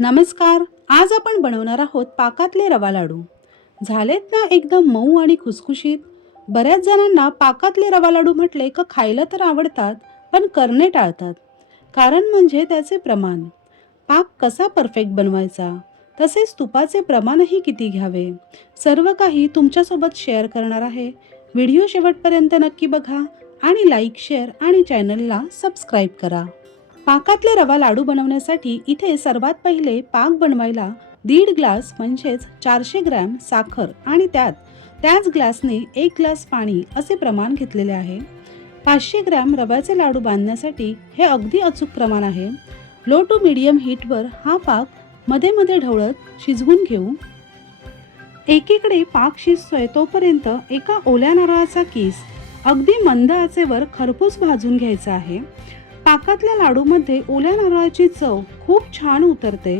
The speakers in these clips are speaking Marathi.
नमस्कार आज आपण बनवणार आहोत पाकातले रवा लाडू. झालेत ना एकदम मऊ आणि खुसखुशीत. बऱ्याच जणांना पाकातले रवा लाडू म्हटले का खायला तर आवडतात पण करणे टाळतात. कारण म्हणजे त्याचे प्रमाण. पाक कसा परफेक्ट बनवायचा? तसेच तुपाचे प्रमाणही किती घ्यावे? सर्व काही तुमच्यासोबत शेअर करणार आहे. व्हिडिओ शेवटपर्यंत नक्की बघा आणि लाईक शेअर आणि चॅनलला सबस्क्राईब करा. पाकातले रवा लाडू बनवण्यासाठी इथे सर्वात पहिले पाक बनवायला दीड ग्लास म्हणजेच चारशे ग्रॅम साखर आणि त्यात त्याच ग्लासने एक ग्लास पाणी असे प्रमाण घेतलेले आहे. पाचशे ग्रॅम रव्याचे लाडू बांधण्यासाठी हे अगदी अचूक प्रमाण आहे. लो टू मिडियम हीटवर हा पाकमध्ये मध्ये ढवळत शिजवून घेऊ. एकीकडे पाक शिजतोय तोपर्यंत एका ओल्या नारळाचा किस अगदी मंद आचेवर खरपूस भाजून घ्यायचा आहे. ताकातल्या लाडूमध्ये ओल्या नारळाची चव खूप छान उतरते.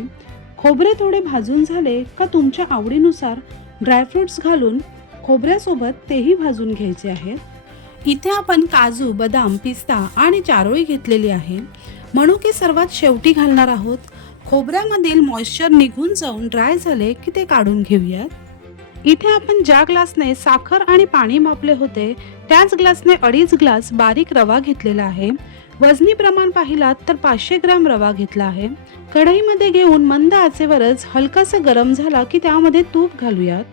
खोबरे थोडे भाजून झाले का तुमच्या आवडीनुसार ड्रायफ्रुट्स घालून खोबऱ्यासोबत तेही भाजून घ्यायचे आहेत इथे आपण काजू बदाम पिस्ता आणि चारोळी घेतलेली आहे. म्हणू की सर्वात शेवटी घालणार आहोत. खोबऱ्यामधील मॉइश्चर निघून जाऊन ड्राय झाले की ते काढून घेऊयात. इथे आपण ज्या ग्लासने साखर आणि पाणी मापले होते त्याच ग्लासने अडीच ग्लास बारीक रवा घेतलेला आहे. वजनी प्रमाण पाहिलात तर पाचशे ग्रॅम रवा घेतला आहे. कढईमध्ये घेऊन मंद आचेवरच हलकासा गरम झाला की त्यामध्ये तूप घालूयात.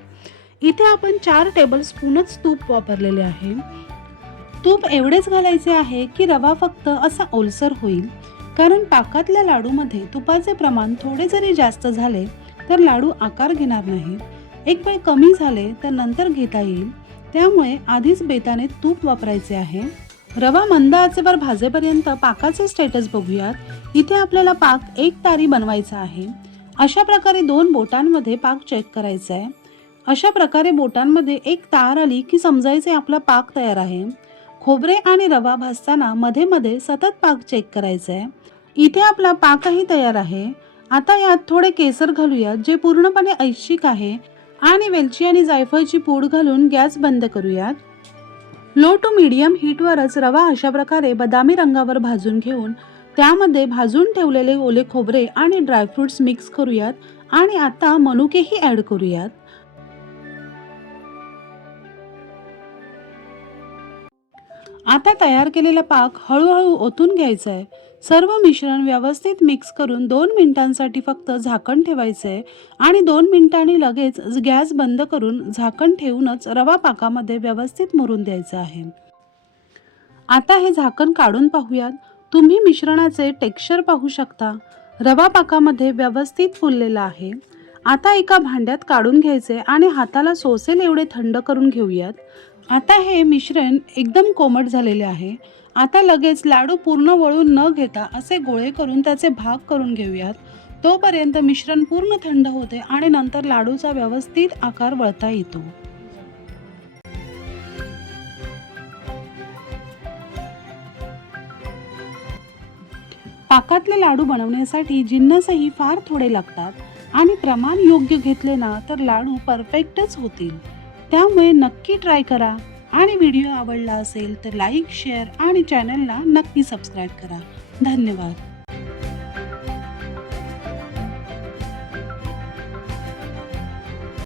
इथे आपण चार टेबल स्पूनच तूप वापरलेले आहे. तूप एवढेच घालायचे आहे की रवा फक्त असा ओलसर होईल. कारण पाकातल्या लाडूमध्ये तुपाचे प्रमाण थोडे जरी जास्त झाले तर लाडू आकार घेणार नाही. एक वेळ कमी झाले तर नंतर घेता येईल. त्यामुळे आधीच बेताने तूप वापरायचे आहे. रवा मंद आचेवर भाजेपर्यंत पाकाचे स्टेटस बघूयात. इथे आपल्याला पाक एक तारी बनवायचा आहे. अशा प्रकारे दोन बोटांमध्ये पाक चेक करायचा आहे. अशा प्रकारे बोटांमध्ये एक तार आली की समजायचे आपला पाक तयार आहे. खोबरे आणि रवा भाजताना मध्ये मध्ये सतत पाक चेक करायचा आहे. इथे आपला पाकही तयार आहे. आता यात थोडे केसर घालूयात जे पूर्णपणे ऐच्छिक आहे. आणि वेलची आणि जायफळची पूड घालून गॅस बंद करूयात. लो टू मीडियम हीटवरच रवा अशा प्रकारे बदामी रंगावर भाजून घेऊन त्यामध्ये भाजून ठेवलेले ओले खोबरे आणि ड्रायफ्रुट्स मिक्स करूयात आणि आता मनुकेही ॲड करूयात. आता तयार केलेला पाक हळूहळू ओतून घ्यायचा आहे सर्व मिश्रण व्यवस्थित मिक्स करून दोन मिनिटांसाठी फक्त झाकण ठेवायचं आहे आणि दोन मिनिटांनी लगेच गॅस बंद करून झाकण ठेवूनच रवा पाकामध्ये व्यवस्थित मुरून द्यायचं आहे. आता हे झाकण काढून पाहूयात. तुम्ही मिश्रणाचे टेक्स्चर पाहू शकता. रवा पाकामध्ये व्यवस्थित फुललेला आहे. आता एका भांड्यात काढून घ्यायचे आणि हाताला सोसेल एवढे थंड करून घेऊयात. आता हे मिश्रण एकदम कोमट झालेले आहे. आता लगेच लाडू पूर्ण वळून न घेता असे गोळे करून त्याचे भाग करून घेऊयात. तोपर्यंत मिश्रण पूर्ण थंड होते आणि नंतर लाडूचा व्यवस्थित आकार वळता येतो. पाकातले लाडू बनवण्यासाठी जिन्नसही फार थोडे लागतात. आणि प्रमाण योग्य घेतले ना तर लाडू परफेक्टच होतील. त्यामुळे नक्की ट्राय करा. आणि व्हिडिओ आवडला असेल तर लाईक शेअर आणि चॅनलला नक्की सबस्क्राईब करा. धन्यवाद.